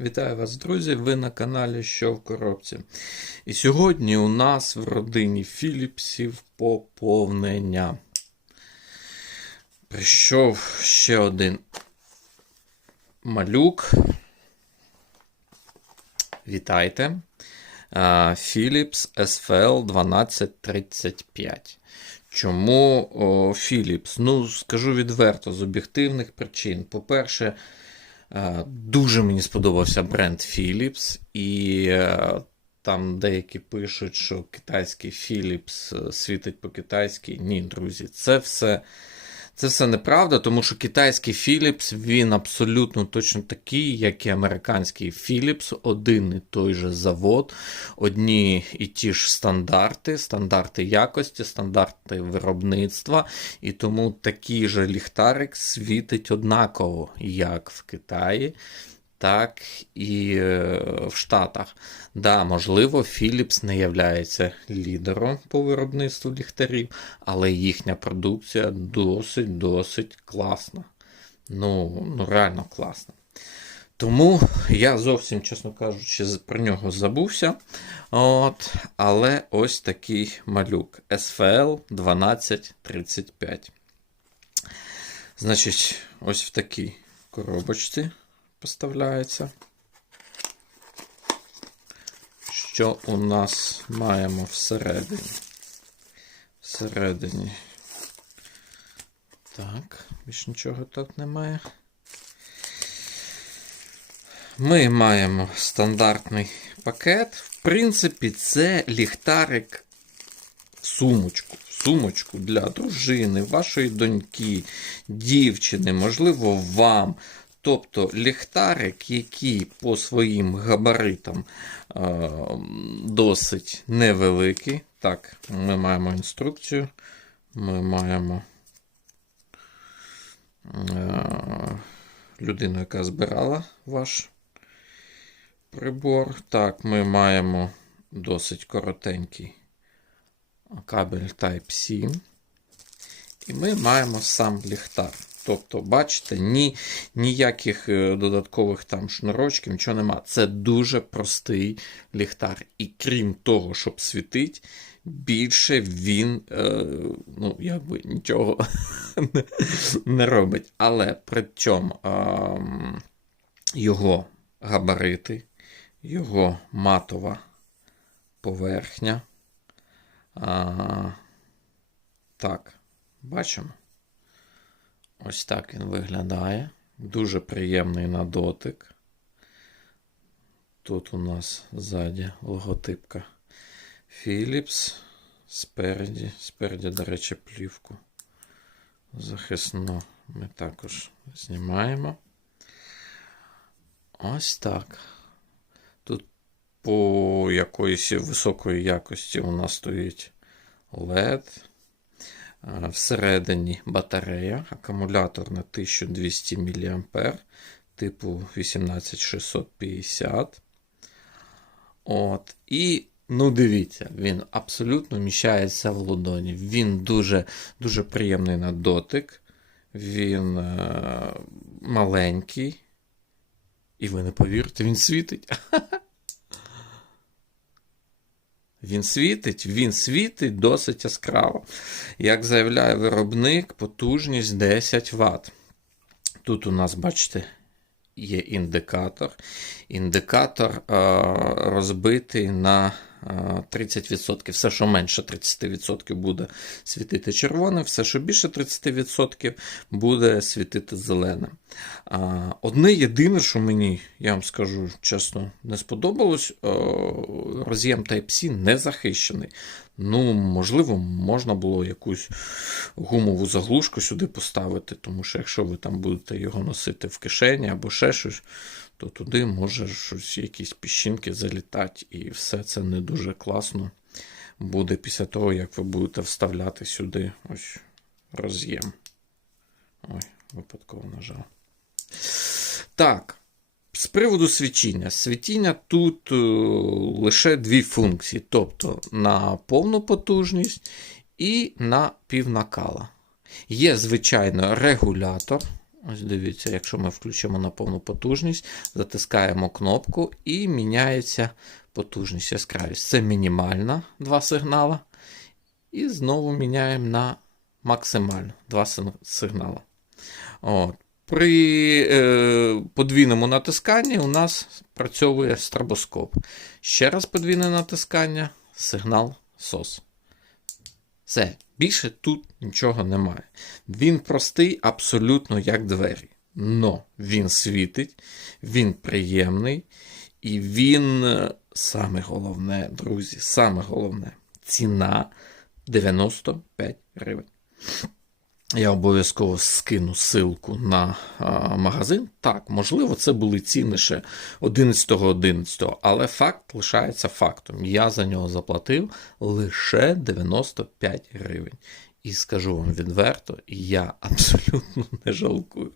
Вітаю вас, друзі! Ви на каналі Що в коробці. І сьогодні у нас в родині Філіпсів поповнення. Прийшов ще один малюк. Вітайте. Philips SFL 1235. Чому Philips? Ну, скажу відверто, з об'єктивних причин. По-перше, дуже мені сподобався бренд Philips, і е, там деякі пишуть, що китайський Philips е, світить по-китайськи. Ні, друзі, це все. Це все неправда, тому що китайський Philips, він абсолютно точно такий, як і американський Philips, один і той же завод, одні і ті ж стандарти, стандарти якості, стандарти виробництва, і тому такий же ліхтарик світить однаково, як в Китаї. Так і е, в Штатах. Да, можливо, Philips не є лідером по виробництву ліхтарів, але їхня продукція досить-досить класна. Ну, ну, реально класна. Тому я зовсім, чесно кажучи, про нього забувся. От, Але ось такий малюк SFL 1235. Значить, ось в такій коробочці поставляється. Що у нас маємо всередині? Всередині. Так, більш нічого тут немає. Ми маємо стандартний пакет. В принципі, це ліхтарик в сумочку. Сумочку для дружини, вашої доньки, дівчини, можливо, вам. Тобто ліхтарик, який по своїм габаритам е, досить невеликий. Так, ми маємо інструкцію. Ми маємо е, людину, яка збирала ваш прибор. Так, ми маємо досить коротенький кабель Type-C. І ми маємо сам ліхтар. Тобто, бачите, ні, ніяких е, додаткових там шнурочків, нічого нема. Це дуже простий ліхтар. І крім того, щоб світить, більше він е, ну, якби нічого не, не робить. Але при цьому е, його габарити, його матова поверхня. Е, так, бачимо. Ось так він виглядає. Дуже приємний на дотик. Тут у нас ззаді логотипка Philips. Спереді, спереді, до речі, плівку. Захисну ми також знімаємо. Ось так. Тут по якоїсь високої якості у нас стоїть LED. Всередині батарея, акумулятор на 1200 мА, типу 18650. От. І, ну, дивіться, він абсолютно вміщається в ладоні. Він дуже дуже приємний на дотик. Він е маленький. І ви не повірите, він світить. Він світить, він світить досить яскраво. Як заявляє виробник, потужність 10 Вт. Тут у нас, бачите, є індикатор. Індикатор е розбитий на 30%. Все, що менше 30% буде світити червоним, все, що більше 30% буде світити зеленим. Одне єдине, що мені, я вам скажу чесно, не сподобалось, роз'єм Type-C не захищений. Ну, можливо, можна було якусь гумову заглушку сюди поставити, тому що якщо ви там будете його носити в кишені або ще щось, то туди може щось, якісь піщинки залітати, і все це не дуже класно буде після того, як ви будете вставляти сюди ось роз'єм. Ой, випадково нажав. Так. З приводу свічіння. Світіння тут е, лише дві функції: тобто на повну потужність і на півнакала. Є, звичайно, регулятор. Ось дивіться, якщо ми включимо на повну потужність, затискаємо кнопку і міняється потужність яскравість. Це мінімальна два сигнала. І знову міняємо на максимальну два сиг- сигнала. От. При е, подвійному натисканні у нас працьовує стробоскоп. Ще раз подвійне натискання, сигнал SOS. Все, більше тут нічого немає. Він простий, абсолютно як двері. Но він світить, він приємний, і він, е, саме головне, друзі, саме головне, ціна 95 гривень. Я обов'язково скину ссылку на а, магазин. Так, можливо, це були ціни ще 11.11, але факт лишається фактом. Я за нього заплатив лише 95 гривень. І скажу вам відверто, я абсолютно не жалкую,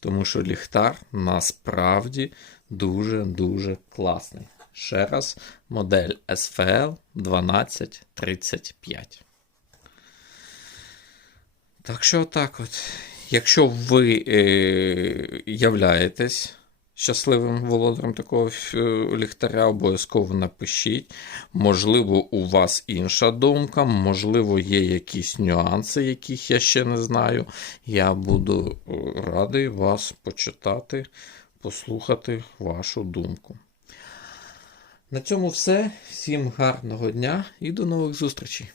тому що ліхтар насправді дуже-дуже класний. Ще раз, модель SFL 1235. Так що так от. Якщо ви е, являєтесь щасливим володарем такого е, ліхтаря, обов'язково напишіть. Можливо, у вас інша думка, можливо, є якісь нюанси, яких я ще не знаю. Я буду е, радий вас почитати, послухати вашу думку. На цьому все. Всім гарного дня і до нових зустрічей!